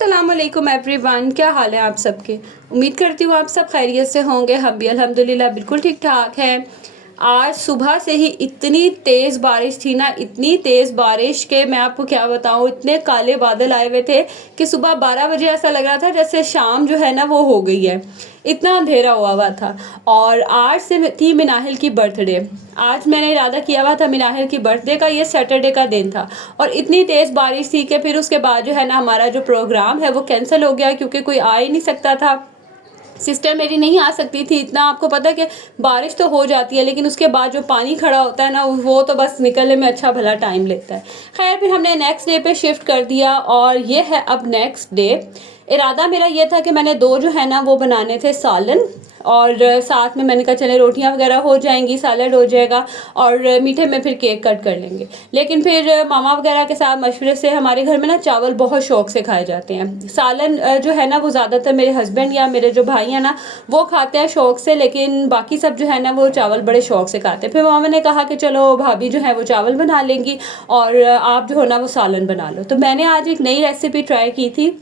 अस्सलामुअलैकुम एवरीवन, क्या हाल है आप सबके। उम्मीद करती हूँ आप सब खैरियत से होंगे। हम भी अल्हम्दुलिल्लाह बिल्कुल ठीक ठाक हैं। आज सुबह से ही इतनी तेज़ बारिश थी ना, इतनी तेज़ बारिश के मैं आपको क्या बताऊँ, इतने काले बादल आए हुए थे कि सुबह 12 बजे ऐसा लग रहा था जैसे शाम जो है ना वो हो गई है। इतना अंधेरा हुआ था। और आज से थी मिनाहिल की बर्थडे। आज मैंने इरादा किया हुआ था मिनाहिल की बर्थडे का, ये सैटरडे का दिन था। और इतनी तेज़ बारिश थी कि फिर उसके बाद जो है ना हमारा जो प्रोग्राम है वो कैंसिल हो गया, क्योंकि कोई आ ही नहीं सकता था। सिस्टर मेरी नहीं आ सकती थी। इतना आपको पता है कि बारिश तो हो जाती है, लेकिन उसके बाद जो पानी खड़ा होता है ना वो तो बस निकलने में अच्छा भला टाइम लेता है। खैर फिर हमने नेक्स्ट डे पे शिफ्ट कर दिया और ये है अब नेक्स्ट डे। इरादा मेरा ये था कि मैंने दो जो है ना वो बनाने थे सालन, और साथ में मैंने कहा चले रोटियां वगैरह हो जाएंगी, सैलड हो जाएगा और मीठे में फिर केक कट कर लेंगे। लेकिन फिर मामा वगैरह के साथ मशवरे से हमारे घर में ना चावल बहुत शौक से खाए जाते हैं। सालन जो है ना वो ज़्यादातर मेरे हस्बैंड या मेरे जो भाई हैं ना वो खाते हैं शौक से, लेकिन बाकी सब जो है ना वो चावल बड़े शौक से खाते हैं। फिर मामा ने कहा कि चलो भाभी जो है वो चावल बना लेंगी और आप जो हो ना वो सालन बना लो। तो मैंने आज एक नई रेसिपी ट्राई की थी।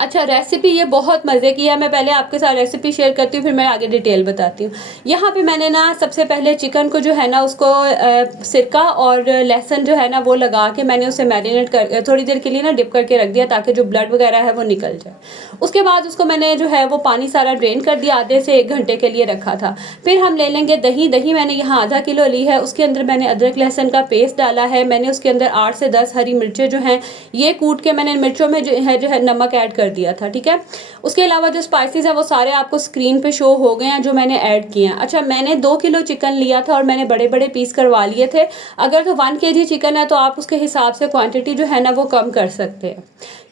अच्छा, रेसिपी ये बहुत मज़े की है। मैं पहले आपके साथ रेसिपी शेयर करती हूँ, फिर मैं आगे डिटेल बताती हूँ। यहाँ पे मैंने ना सबसे पहले चिकन को जो है ना उसको सिरका और लहसुन जो है ना वो लगा के मैंने उसे मैरिनेट कर थोड़ी देर के लिए ना डिप करके रख दिया, ताकि जो ब्लड वगैरह है वो निकल जाए। उसके बाद उसको मैंने जो है वो पानी सारा ड्रेन कर दिया, आधे से 1 घंटे के लिए रखा था। फिर हम ले लेंगे दही। दही मैंने यहाँ आधा किलो ली है। उसके अंदर मैंने अदरक लहसुन का पेस्ट डाला है। मैंने उसके अंदर 8 से 10 हरी मिर्चें जो हैं ये कूट के मैंने मिर्चों में जो है नमक ऐड कर दिया था। ठीक है। उसके अलावा जो स्पाइसेस है वो सारे आपको स्क्रीन पे शो हो गए हैं जो मैंने ऐड किए हैं। अच्छा, मैंने 2 किलो चिकन लिया था और मैंने बड़े बड़े पीस करवा लिए थे। अगर तो 1 केजी चिकन है तो आप उसके हिसाब से क्वांटिटी जो है ना वो कम कर सकते हैं।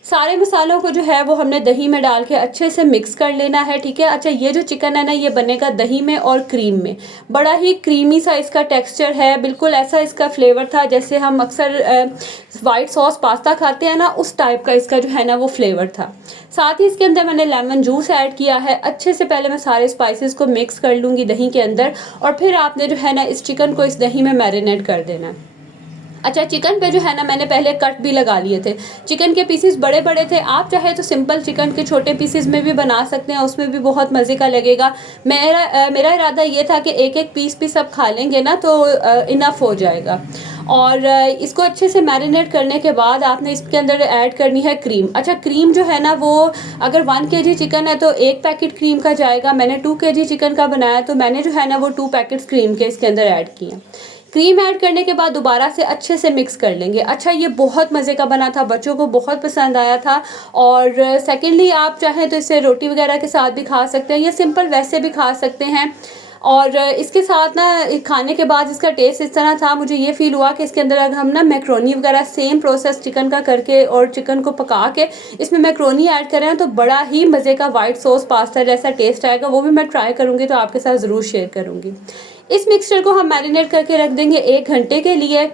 सारे मसालों को जो है वो हमने दही में डाल के अच्छे से मिक्स कर लेना है। ठीक है। अच्छा, ये जो चिकन है ना ये बनेगा दही में और क्रीम में। बड़ा ही क्रीमी सा इसका टेक्सचर है, बिल्कुल ऐसा इसका फ्लेवर था जैसे हम अक्सर वाइट सॉस पास्ता खाते हैं ना, उस टाइप का इसका जो है ना वो फ्लेवर था। साथ ही इसके अंदर मैंने लेमन जूस ऐड किया है। अच्छे से पहले मैं सारे स्पाइसेस को मिक्स कर लूँगी दही के अंदर, और फिर आपने जो है ना इस चिकन को इस दही में मैरिनेट कर देना है। अच्छा, चिकन पे जो है ना मैंने पहले कट भी लगा लिए थे। चिकन के पीसेस बड़े बड़े थे। आप चाहे तो सिंपल चिकन के छोटे पीसेस में भी बना सकते हैं, उसमें भी बहुत मज़े का लगेगा। मेरा इरादा ये था कि एक एक पीस सब खा लेंगे ना तो इनफ हो जाएगा। और इसको अच्छे से मैरिनेट करने के बाद आपने इसके अंदर ऐड करनी है क्रीम। अच्छा, क्रीम जो है ना वो अगर 1 केजी चिकन है तो 1 पैकेट क्रीम का जाएगा। मैंने 2 केजी चिकन का बनाया तो मैंने जो है ना वो 2 पैकेट्स क्रीम के इसके अंदर ऐड किए। क्रीम ऐड करने के बाद दोबारा से अच्छे से मिक्स कर लेंगे। अच्छा, ये बहुत मज़े का बना था, बच्चों को बहुत पसंद आया था। और सेकेंडली आप चाहें तो इसे रोटी वगैरह के साथ भी खा सकते हैं या सिंपल वैसे भी खा सकते हैं। और इसके साथ ना खाने के बाद इसका टेस्ट इस तरह था, मुझे ये फील हुआ कि इसके अंदर अगर हम ना मैक्रोनी वगैरह सेम प्रोसेस चिकन का करके और चिकन को पका के इसमें मैक्रोनी ऐड करें तो बड़ा ही मज़े का वाइट सॉस पास्ता जैसा टेस्ट आएगा। वो भी मैं ट्राई करूँगी तो आपके साथ ज़रूर शेयर करूँगी। इस मिक्सचर को हम मैरिनेट करके रख देंगे 1 घंटे के लिए।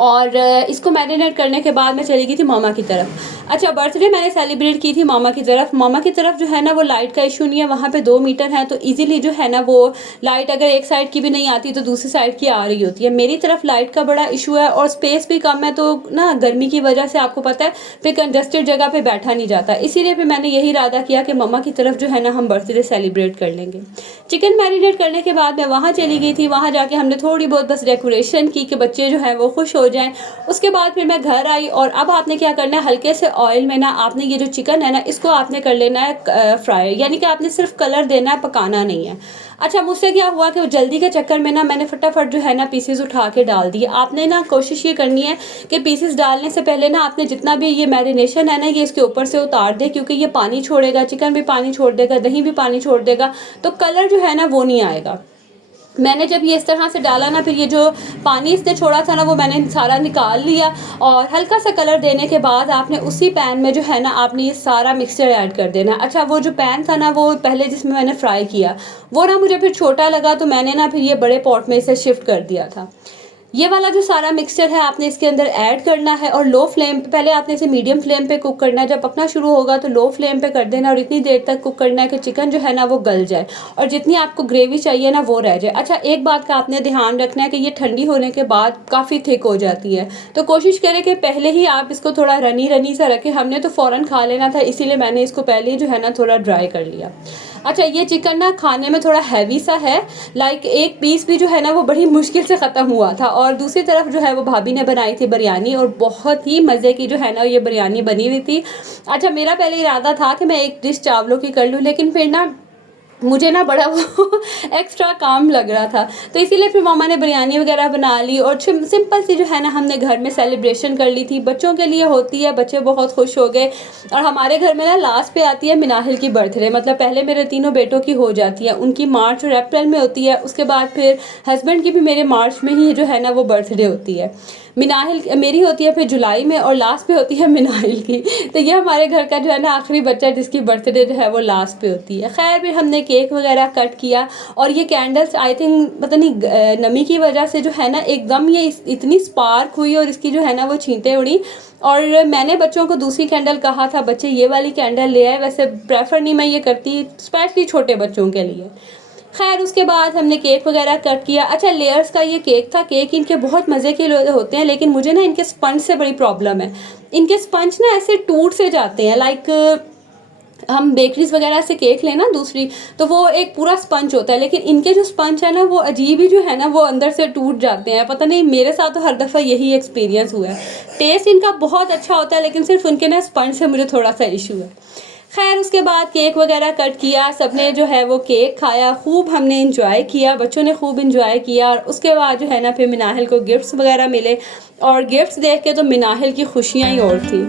और इसको मैरिनेट करने के बाद मैं चली गई थी मामा की तरफ। अच्छा, बर्थडे मैंने सेलिब्रेट की थी मामा की तरफ। मामा की तरफ जो है ना वो लाइट का इशू नहीं है, वहाँ पे 2 मीटर है तो इजीली जो है ना वो लाइट अगर एक साइड की भी नहीं आती तो दूसरी साइड की आ रही होती है। मेरी तरफ लाइट का बड़ा इशू है और स्पेस भी कम है, तो ना गर्मी की वजह से आपको पता है फिर कंजस्टेड जगह पे बैठा नहीं जाता। इसीलिए फिर मैंने यही इरादा किया कि मामा की तरफ जो है ना हम बर्थडे सेलिब्रेट कर लेंगे। चिकन मैरिनेट करने के बाद मैं वहाँ चली गई थी। वहाँ जाके हमने थोड़ी बहुत बस डेकोरेशन की कि बच्चे जो है वो खुश हो जाएं। उसके बाद फिर मैं घर आई और अब आपने क्या करना है, हल्के से ऑयल में ना आपने ये जो चिकन है ना इसको आपने कर लेना है फ्राई, यानी कि आपने सिर्फ कलर देना है, पकाना नहीं है। अच्छा, मुझसे क्या हुआ कि जल्दी के चक्कर में ना मैंने फटाफट जो है ना पीसेस उठा के डाल दिए। आपने ना कोशिश ये करनी है कि पीसेस डालने से पहले ना आपने जितना भी ये मैरिनेशन है ना ये इसके ऊपर से उतार दे, क्योंकि ये पानी छोड़ेगा, चिकन भी पानी छोड़ देगा, दही भी पानी छोड़ देगा, तो कलर जो है ना वो नहीं आएगा। मैंने जब ये इस तरह से डाला ना फिर ये जो पानी इसने छोड़ा था ना वो मैंने सारा निकाल लिया और हल्का सा कलर देने के बाद आपने उसी पैन में जो है ना आपने ये सारा मिक्सचर ऐड कर देना। अच्छा, वो जो पैन था ना वो पहले जिसमें मैंने फ्राई किया वो ना मुझे फिर छोटा लगा तो मैंने ना फिर ये बड़े पॉट में इसे शिफ्ट कर दिया था। ये वाला जो सारा मिक्सचर है आपने इसके अंदर ऐड करना है और लो फ्लेम पे, पहले आपने इसे मीडियम फ्लेम पे कुक करना है। जब पकना शुरू होगा तो लो फ्लेम पे कर देना और इतनी देर तक कुक करना है कि चिकन जो है ना वो गल जाए और जितनी आपको ग्रेवी चाहिए ना वो रह जाए। अच्छा, एक बात का आपने ध्यान रखना है कि ये ठंडी होने के बाद काफ़ी थिक हो जाती है, तो कोशिश करें कि पहले ही आप इसको थोड़ा रनी रनी सा रखें। हमने तो फ़ौरन खा लेना था, इसीलिए मैंने इसको पहले ही जो है ना थोड़ा ड्राई कर लिया। अच्छा, ये चिकन ना खाने में थोड़ा हैवी सा है, लाइक एक पीस भी जो है ना वो बड़ी मुश्किल से ख़त्म हुआ था। और दूसरी तरफ जो है वो भाभी ने बनाई थी बिरयानी और बहुत ही मज़े की जो है ना ये बिरयानी बनी हुई थी। अच्छा, मेरा पहले इरादा था कि मैं एक डिश चावलों की कर लूँ, लेकिन फिर ना मुझे ना बड़ा वो एक्स्ट्रा काम लग रहा था, तो इसीलिए फिर मम्मा ने बिरयानी वगैरह बना ली और सिंपल सी जो है ना हमने घर में सेलिब्रेशन कर ली थी। बच्चों के लिए होती है, बच्चे बहुत खुश हो गए। और हमारे घर में ना लास्ट पे आती है मिनाहिल की बर्थडे, मतलब पहले मेरे तीनों बेटों की हो जाती है, उनकी मार्च और अप्रैल में होती है, उसके बाद फिर हस्बैंड की भी मेरे मार्च में ही जो है ना वो बर्थडे होती है। मिनाहिल मेरी होती है फिर जुलाई में और लास्ट पे होती है मिनाहिल की। तो ये हमारे घर का जो है ना आखिरी बच्चा जिसकी बर्थडे जो है वो लास्ट पे होती है। खैर, फिर हमने केक वगैरह कट किया और ये कैंडल्स आई थिंक पता नहीं नमी की वजह से जो है ना एकदम ये इतनी स्पार्क हुई और इसकी जो है ना वो छींटे उड़ी। और मैंने बच्चों को दूसरी कैंडल कहा था, बच्चे ये वाली कैंडल ले आए। वैसे प्रेफर नहीं मैं ये करती, स्पेशली छोटे बच्चों के लिए। खैर, उसके बाद हमने केक वगैरह कट किया। अच्छा, लेयर्स का ये केक था। केक इनके बहुत मज़े के होते हैं, लेकिन मुझे ना इनके स्पंज से बड़ी प्रॉब्लम है। इनके स्पंज ना ऐसे टूट से जाते हैं, लाइक हम बेकरीज वगैरह से केक लेना दूसरी, तो वो एक पूरा स्पंज होता है, लेकिन इनके जो स्पंज है ना वो अजीब ही जो है ना वो अंदर से टूट जाते हैं। पता नहीं, मेरे साथ तो हर दफ़ा यही एक्सपीरियंस हुआ है। टेस्ट इनका बहुत अच्छा होता है, लेकिन सिर्फ उनके ना स्पंज से मुझे थोड़ा सा इशू है। खैर, उसके बाद केक वगैरह कट किया, सबने जो है वो केक खाया, खूब हमने इंजॉय किया, बच्चों ने खूब इंजॉय किया। और उसके बाद जो है ना फिर मिनाहिल को गिफ्ट्स वगैरह मिले और गिफ्ट्स देख के तो मिनाहिल की खुशियाँ ही और थी।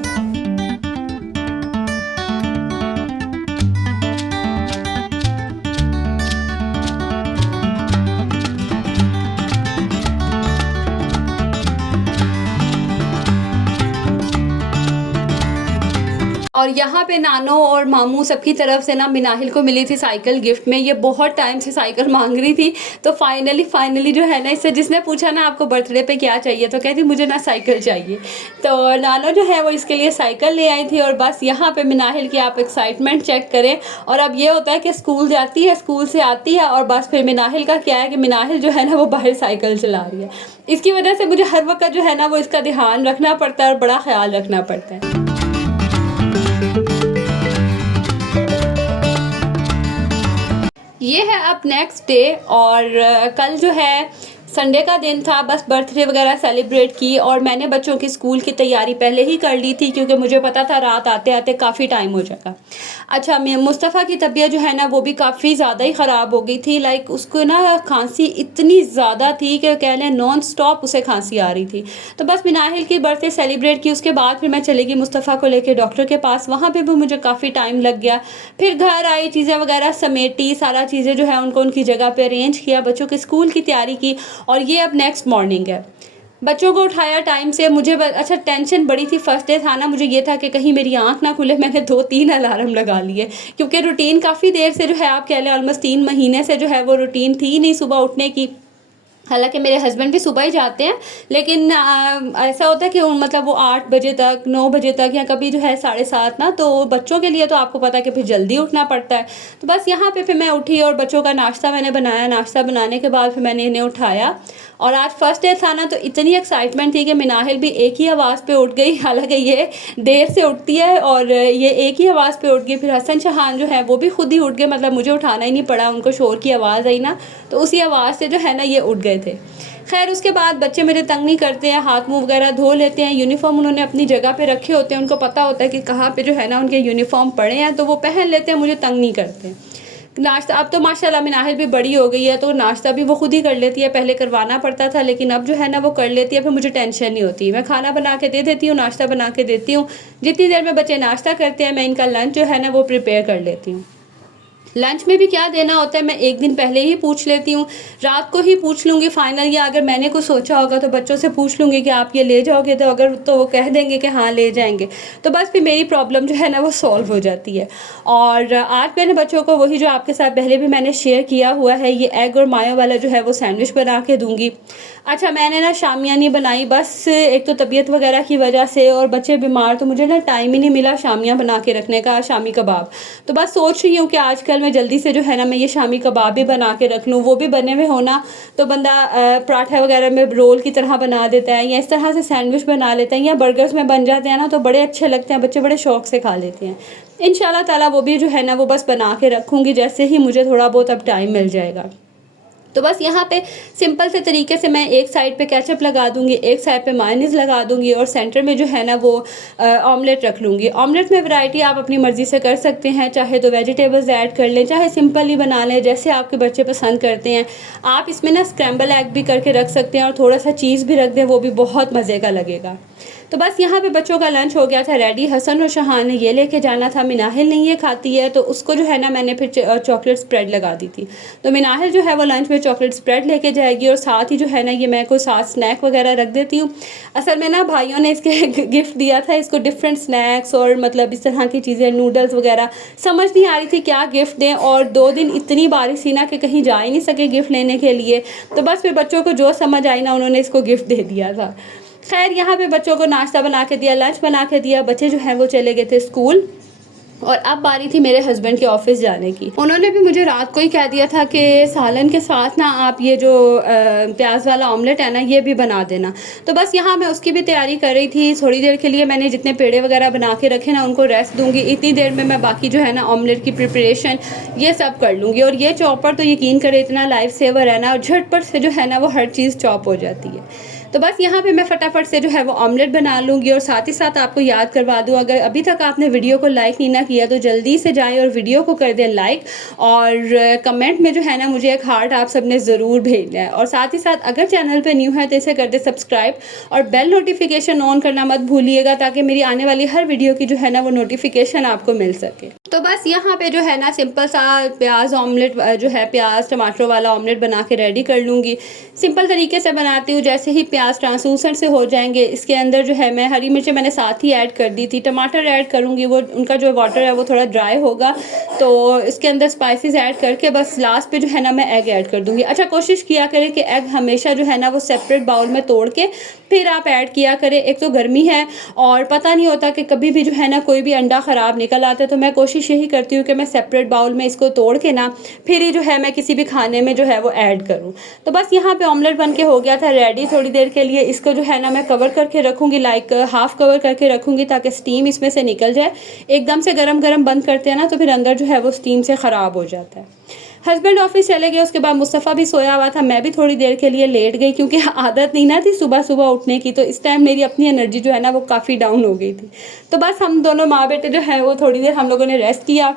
और यहाँ पे नानो और मामू सबकी तरफ से ना मिनाहिल को मिली थी साइकिल गिफ्ट में। ये बहुत टाइम से साइकिल मांग रही थी, तो फाइनली जो है ना इससे जिसने पूछा ना आपको बर्थडे पे क्या चाहिए, तो कहती मुझे ना साइकिल चाहिए। तो नानो जो है वो इसके लिए साइकिल ले आई थी। और बस यहाँ पे मिनाहिल की आप एक्साइटमेंट चेक करें। और अब ये होता है कि स्कूल जाती है, स्कूल से आती है और बस फिर मिनाहिल का क्या है कि मिनाहिल जो है ना वो बाहर साइकिल चला रही है। इसकी वजह से मुझे हर वक्त जो है ना वो इसका ध्यान रखना पड़ता है और बड़ा ख्याल रखना पड़ता है। ये है अब नेक्स्ट डे और कल जो है संडे का दिन था। बस बर्थडे वगैरह सेलिब्रेट की और मैंने बच्चों की स्कूल की तैयारी पहले ही कर ली थी, क्योंकि मुझे पता था रात आते आते काफ़ी टाइम हो जाएगा। अच्छा, मैं मुस्तफ़ा की तबीयत जो है ना वो भी काफ़ी ज़्यादा ही ख़राब हो गई थी। लाइक उसको ना खांसी इतनी ज़्यादा थी कि कह लें नॉन स्टॉप उसे खांसी आ रही थी। तो बस मिनाहिल की बर्थडे सेलिब्रेट की, उसके बाद फिर मैं चली गई मुस्तफ़ा को लेकर डॉक्टर के पास। वहाँ पर भी मुझे काफ़ी टाइम लग गया। फिर घर आई, चीज़ें वगैरह समेटी, सारा चीज़ें जो है उनको उनकी जगह पर अरेंज किया, बच्चों की स्कूल की तैयारी की। और ये अब नेक्स्ट मॉर्निंग है। बच्चों को उठाया टाइम से। मुझे अच्छा टेंशन बड़ी थी, फर्स्ट डे था ना, मुझे ये था कि कहीं मेरी आंख ना खुले। मैंने 2-3 अलार्म लगा लिए, क्योंकि रूटीन काफ़ी देर से जो है आप कह लें ऑलमोस्ट 3 महीने से जो है वो रूटीन थी नहीं सुबह उठने की। हालांकि मेरे हस्बैंड भी सुबह ही जाते हैं, लेकिन ऐसा होता है कि मतलब वो 8 बजे तक 9 बजे तक या कभी जो है 7:30 ना, तो बच्चों के लिए तो आपको पता है कि फिर जल्दी उठना पड़ता है। तो बस यहाँ पे फिर मैं उठी और बच्चों का नाश्ता मैंने बनाया। नाश्ता बनाने के बाद फिर मैंने इन्हें उठाया और आज फर्स्ट डे था ना, तो इतनी एक्साइटमेंट थी कि मिनाहिल भी एक ही आवाज़ पे उठ गई। हालांकि ये देर से उठती है और ये एक ही आवाज़ पे उठ गई। फिर हसन शहान जो है वो भी खुद ही उठ गए, मतलब मुझे उठाना ही नहीं पड़ा, उनको शोर की आवाज़ आई ना, तो उसी आवाज़ से जो है ना ये उठ गए थे। खैर, उसके बाद बच्चे मेरे तंग नहीं करते हैं, हाथ मुंह वगैरह धो लेते हैं। यूनिफॉर्म उन्होंने अपनी जगह पे रखे होते हैं, उनको पता होता है कि कहाँ पे जो है ना उनके यूनिफॉर्म पड़े हैं, तो वो पहन लेते हैं, मुझे तंग नहीं करते। नाश्ता अब तो माशाल्लाह मिनाहिल भी बड़ी हो गई है, तो नाश्ता भी वो खुद ही कर लेती है। पहले करवाना पड़ता था, लेकिन अब जो है ना वो कर लेती है, फिर मुझे टेंशन नहीं होती। मैं खाना बना के दे देती हूँ, नाश्ता बना के देती हूँ। जितनी देर में बच्चे नाश्ता करते हैं मैं इनका लंच जो है ना वो प्रिपेयर कर लेती हूँ। लंच में भी क्या देना होता है मैं एक दिन पहले ही पूछ लेती हूँ, रात को ही पूछ लूँगी फाइनल, या अगर मैंने कुछ सोचा होगा तो बच्चों से पूछ लूँगी कि आप ये ले जाओगे, तो अगर तो वो कह देंगे कि हाँ ले जाएंगे, तो बस फिर मेरी प्रॉब्लम जो है ना वो सॉल्व हो जाती है। और आज मैंने बच्चों को वही जो आपके साथ पहले भी मैंने शेयर किया हुआ है, ये एग और मायो वाला जो है वो सैंडविच बना के दूँगी। अच्छा, मैंने ना शामियाँ नहीं बनाई, बस एक तो तबीयत वगैरह की वजह से और बच्चे बीमार, तो मुझे ना टाइम ही नहीं मिला शामियाँ बना के रखने का, शामी कबाब। तो बस सोच रही हूँ कि आजकल मैं जल्दी से जो है ना मैं ये शामी कबाब भी बना के रख लूँ, वो भी बने हुए होना तो बंदा पराठा वगैरह में रोल की तरह बना देता है, या इस तरह से सैंडविच बना लेता है, या बर्गर्स में बन जाते हैं ना, तो बड़े अच्छे लगते हैं, बच्चे बड़े शौक से खा लेते हैं। इंशाल्लाह ताला वो भी जो है ना वो बस बना के रखूँगी जैसे ही मुझे थोड़ा बहुत अब टाइम मिल जाएगा। तो बस यहाँ पे सिंपल से तरीके से मैं एक साइड पे केचप लगा दूँगी, एक साइड पे मायोनीज़ लगा दूँगी, और सेंटर में जो है ना वो ऑमलेट रख लूँगी। ऑमलेट में वैरायटी आप अपनी मर्ज़ी से कर सकते हैं, चाहे तो वेजिटेबल्स ऐड कर लें, चाहे सिंपल ही बना लें जैसे आपके बच्चे पसंद करते हैं। आप इसमें ना स्क्रैम्बल एग भी करके रख सकते हैं और थोड़ा सा चीज़ भी रख दें, वो भी बहुत मज़े का लगेगा। तो बस यहाँ पे बच्चों का लंच हो गया था रेडी। हसन और शहान ने ये लेके जाना था, मिनाहिल नहीं ये खाती है, तो उसको जो है ना मैंने फिर चॉकलेट स्प्रेड लगा दी थी। तो मिनाहिल जो है वो लंच में चॉकलेट स्प्रेड लेके जाएगी, और साथ ही जो है ना ये मैं कोई साथ स्नैक वगैरह रख देती हूँ। असल में ना भाइयों ने इसके गिफ्ट दिया था इसको, डिफरेंट स्नैक्स और मतलब इस तरह की चीज़ें, नूडल्स वगैरह, समझ नहीं आ रही थी क्या गिफ्ट दें, और 2 दिन इतनी बारिश थी ना कि कहीं जा ही नहीं सके गिफ्ट लेने के लिए। तो बस फिर बच्चों को जो समझ आई ना उन्होंने इसको गिफ्ट दे दिया था। खैर यहाँ पे बच्चों को नाश्ता बना के दिया, लंच बना के दिया, बच्चे जो हैं वो चले गए थे स्कूल, और अब बारी थी मेरे हस्बैंड के ऑफिस जाने की। उन्होंने भी मुझे रात को ही कह दिया था कि सालन के साथ ना आप ये जो प्याज वाला ऑमलेट है ना ये भी बना देना। तो बस यहाँ मैं उसकी भी तैयारी कर रही थी। थोड़ी देर के लिए मैंने जितने पेड़े वगैरह बना के रखे ना उनको रेस्ट दूंगी, इतनी देर में मैं बाकी जो है ना ऑमलेट की प्रिपरेशन ये सब कर लूँगी। और ये चॉपर तो यकीन करें इतना लाइफ सेवर है ना, और झटपट से जो है ना वो हर चीज़ चॉप हो जाती है। तो बस यहाँ पे मैं फटाफट से जो है वो ऑमलेट बना लूँगी। और साथ ही साथ आपको याद करवा दूँ, अगर अभी तक आपने वीडियो को लाइक नहीं ना किया तो जल्दी से जाएं और वीडियो को कर दें लाइक, और कमेंट में जो है ना मुझे एक हार्ट आप सबने ज़रूर भेजना है। और साथ ही साथ अगर चैनल पे न्यू है तो इसे कर दे सब्सक्राइब, और बेल नोटिफिकेशन ऑन करना मत भूलिएगा, ताकि मेरी आने वाली हर वीडियो की जो है ना वो नोटिफिकेशन आपको मिल सके। तो बस यहाँ पे जो है ना सिंपल सा प्याज ऑमलेट जो है प्याज टमाटर वाला ऑमलेट बना के रेडी कर लूँगी। सिंपल तरीके से बनाती हूँ, जैसे ही प्याज ट्रांसलूसेंट से हो जाएंगे इसके अंदर जो है मैं हरी मिर्चें मैंने साथ ही ऐड कर दी थी, टमाटर ऐड करूँगी, वो उनका जो वाटर है वो थोड़ा ड्राई होगा, तो इसके अंदर स्पाइसेस ऐड करके बस लास्ट पे जो है ना मैं एग ऐड कर दूँगी। अच्छा, कोशिश किया करें कि एग हमेशा जो है ना वो सेपरेट बाउल में तोड़ के फिर आप ऐड किया करें। एक तो गर्मी है और पता नहीं होता कि कभी भी जो है ना कोई भी अंडा ख़राब निकल आता है, तो मैं कोशिश यही करती हूँ कि मैं सेपरेट बाउल में इसको तोड़ के ना फिर ही जो है मैं किसी भी खाने में जो है वो ऐड करूँ। तो बस यहाँ पे ऑमलेट बन के हो गया था रेडी। थोड़ी देर के लिए इसको जो है ना मैं कवर करके रखूँगी, लाइक हाफ़ कवर करके रखूँगी, ताकि स्टीम इसमें से निकल जाए। एकदम से गरम गरम बंद करते हैं ना तो फिर अंदर जो है वो स्टीम से ख़राब हो जाता है। हस्बैंड ऑफिस चले गए, उसके बाद मुस्तफ़ा भी सोया हुआ था, मैं भी थोड़ी देर के लिए लेट गई, क्योंकि आदत नहीं ना थी सुबह सुबह उठने की, तो इस टाइम मेरी अपनी एनर्जी जो है ना वो काफ़ी डाउन हो गई थी। तो बस हम दोनों माँ बेटे जो है वो थोड़ी देर हम लोगों ने रेस्ट किया।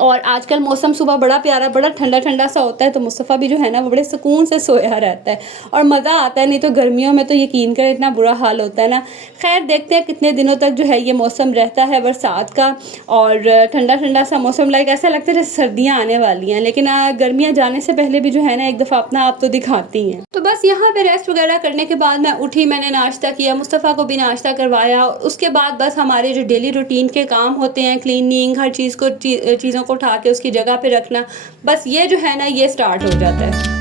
और आजकल मौसम सुबह बड़ा प्यारा, बड़ा ठंडा ठंडा सा होता है, तो मुस्तफ़ा भी जो है ना वो बड़े सुकून से सोया रहता है और मज़ा आता है। नहीं तो गर्मियों में तो यकीन करें इतना बुरा हाल होता है ना। खैर देखते हैं कितने दिनों तक जो है ये मौसम रहता है बरसात का, और ठंडा ठंडा सा मौसम, लाइक ऐसा लगता है जैसे सर्दियाँ आने वाली हैं, लेकिन गर्मियाँ जाने से पहले भी जो है ना एक दफ़ा अपना आप तो दिखाती हैं। तो बस यहाँ पे रेस्ट वगैरह करने के बाद मैं उठी, मैंने नाश्ता किया, मुस्तफ़ा को भी नाश्ता करवाया। उसके बाद बस हमारे जो डेली रूटीन के काम होते हैं, क्लीनिंग, हर चीज़ को चीज़ों को उठा के उसकी जगह पे रखना, बस ये जो है ना ये स्टार्ट हो जाता है।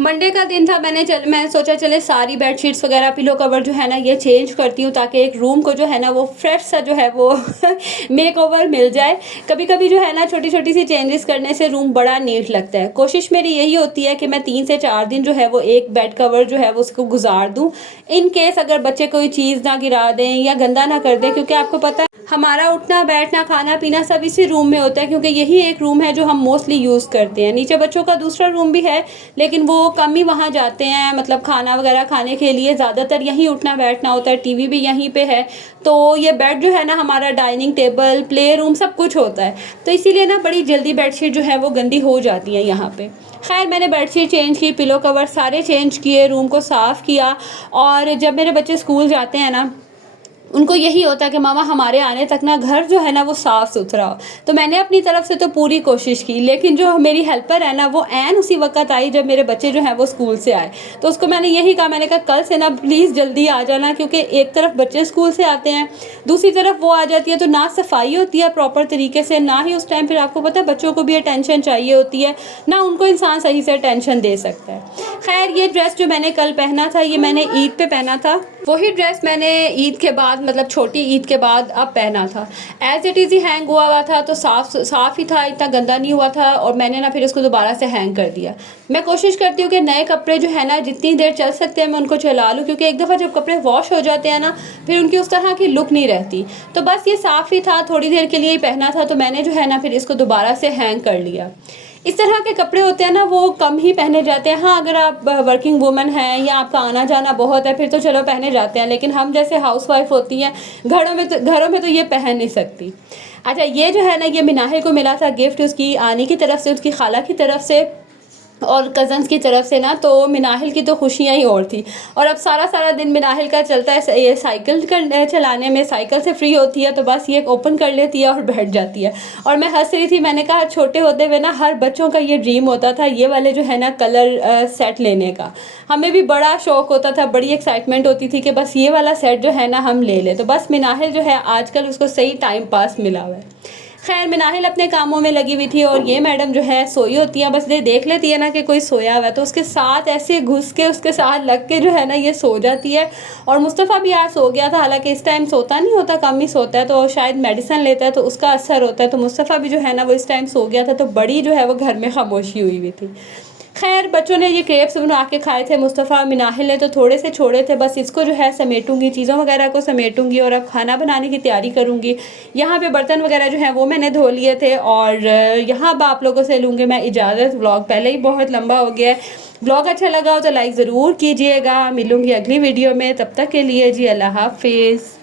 मंडे का दिन था, मैंने सोचा चले सारी बेडशीट्स वगैरह पिलो कवर जो है ना ये चेंज करती हूँ, ताकि एक रूम को जो है ना वो फ्रेश सा जो है वो मेक ओवर मिल जाए। कभी कभी जो है ना छोटी छोटी सी चेंजेस करने से रूम बड़ा नीट लगता है। कोशिश मेरी यही होती है कि मैं 3 से 4 दिन जो है वो एक बेड कवर जो है वो उसको गुजार दूँ, इन केस अगर बच्चे कोई चीज़ ना गिरा दें या गंदा ना कर दें, क्योंकि आपको पता है हमारा उठना बैठना खाना पीना सब इसी रूम में होता है, क्योंकि यही एक रूम है जो हम मोस्टली यूज़ करते हैं। नीचे बच्चों का दूसरा रूम भी है, लेकिन वो कम ही वहाँ जाते हैं, मतलब खाना वगैरह खाने के लिए। ज़्यादातर यहीं उठना बैठना होता है, टीवी भी यहीं पे है। तो ये बेड जो है ना, हमारा डाइनिंग टेबल, प्ले रूम सब कुछ होता है। तो इसीलिए ना बड़ी जल्दी बेडशीट जो है वो गंदी हो जाती है यहाँ पे। खैर मैंने बेडशीट चेंज की, पिलो कवर सारे चेंज किए, रूम को साफ़ किया। और जब मेरे बच्चे स्कूल जाते हैं ना, उनको यही होता है कि मामा हमारे आने तक ना घर जो है ना वो साफ़ सुथरा हो। तो मैंने अपनी तरफ से तो पूरी कोशिश की, लेकिन जो मेरी हेल्पर है ना, वो ऐन उसी वक्त आई जब मेरे बच्चे जो हैं वो स्कूल से आए। तो उसको मैंने यही कहा, मैंने कहा कल से ना प्लीज़ जल्दी आ जाना, क्योंकि एक तरफ बच्चे स्कूल से आते हैं, दूसरी तरफ वो आ जाती है, तो ना सफाई होती है प्रॉपर तरीके से, ना ही उस टाइम फिर आपको पता है बच्चों को भी अटेंशन चाहिए होती है, ना उनको इंसान सही से अटेंशन दे सकता है। खैर ये ड्रेस जो मैंने कल पहना था, ये मैंने ईद पे पहना था। वही ड्रेस मैंने ईद के बाद, मतलब छोटी ईद के बाद अब पहना था। As it is he hang हुआ था, तो साफ़ ही था, इतना गंदा नहीं हुआ था। और मैंने ना फिर उसको दोबारा से हैंग कर दिया। मैं कोशिश करती हूँ कि नए कपड़े जो है ना, जितनी देर चल सकते हैं मैं उनको चला लूँ, क्योंकि एक दफ़ा जब कपड़े वॉश हो जाते हैं ना, फिर उनकी उस तरह की लुक नहीं रहती। तो बस ये साफ़ ही था, थोड़ी देर के लिए ही पहना था, तो मैंने जो है ना फिर इसको दोबारा से हैंग कर लिया। इस तरह के कपड़े होते हैं ना, वो कम ही पहने जाते हैं। हाँ, अगर आप वर्किंग वूमन हैं या आपका आना जाना बहुत है, फिर तो चलो पहने जाते हैं, लेकिन हम जैसे हाउसवाइफ होती हैं, घरों में तो ये पहन नहीं सकती। अच्छा, ये जो है ना, ये मिनाहे को मिला था गिफ्ट उसकी आनी की तरफ से, उसकी खाला की तरफ से और कज़न्स की तरफ से ना। तो मिनाहिल की तो खुशियाँ ही और थी। और अब सारा दिन मिनाहिल का चलता है, ये साइकिल चलाने में, साइकिल से फ्री होती है तो बस ये ओपन कर लेती है और बैठ जाती है। और मैं हंस रही थी, मैंने कहा छोटे होते हुए ना हर बच्चों का ये ड्रीम होता था, ये वाले जो है ना कलर सेट लेने का। हमें भी बड़ा शौक़ होता था, बड़ी एक्साइटमेंट होती थी कि बस ये वाला सेट जो है ना हम ले लें। तो बस मिनाहिल जो है आजकल उसको सही टाइम पास मिला हुआ है। खैर मिनाहिल अपने कामों में लगी हुई थी, और ये मैडम जो है सोई होती है, बस ये देख लेती है ना कि कोई सोया हुआ है, तो उसके साथ ऐसे घुस के उसके साथ लग के जो है ना ये सो जाती है। और मुस्तफ़ा भी आज सो गया था, हालांकि इस टाइम सोता नहीं होता, कम ही सोता है, तो शायद मेडिसिन लेता है तो उसका असर होता है। तो मुस्तफ़ा भी जो है ना वो इस टाइम सो गया था, तो बड़ी जो है वो घर में खामोशी हुई थी। खैर बच्चों ने ये क्रेप्स बना के खाए थे, मुस्तफ़ा मिनाहिल ने तो थोड़े से छोड़े थे। बस इसको जो है समेटूंगी, चीज़ों वगैरह को समेटूंगी और अब खाना बनाने की तैयारी करूँगी। यहाँ पे बर्तन वगैरह जो है वो मैंने धो लिए थे, और यहाँ अब आप लोगों से लूँगी मैं इजाज़त। व्लॉग पहले ही बहुत लंबा हो गया है। व्लॉग अच्छा लगा हो तो लाइक ज़रूर कीजिएगा। मिलूँगी अगली वीडियो में, तब तक के लिए जी अल्लाह हाफिज़।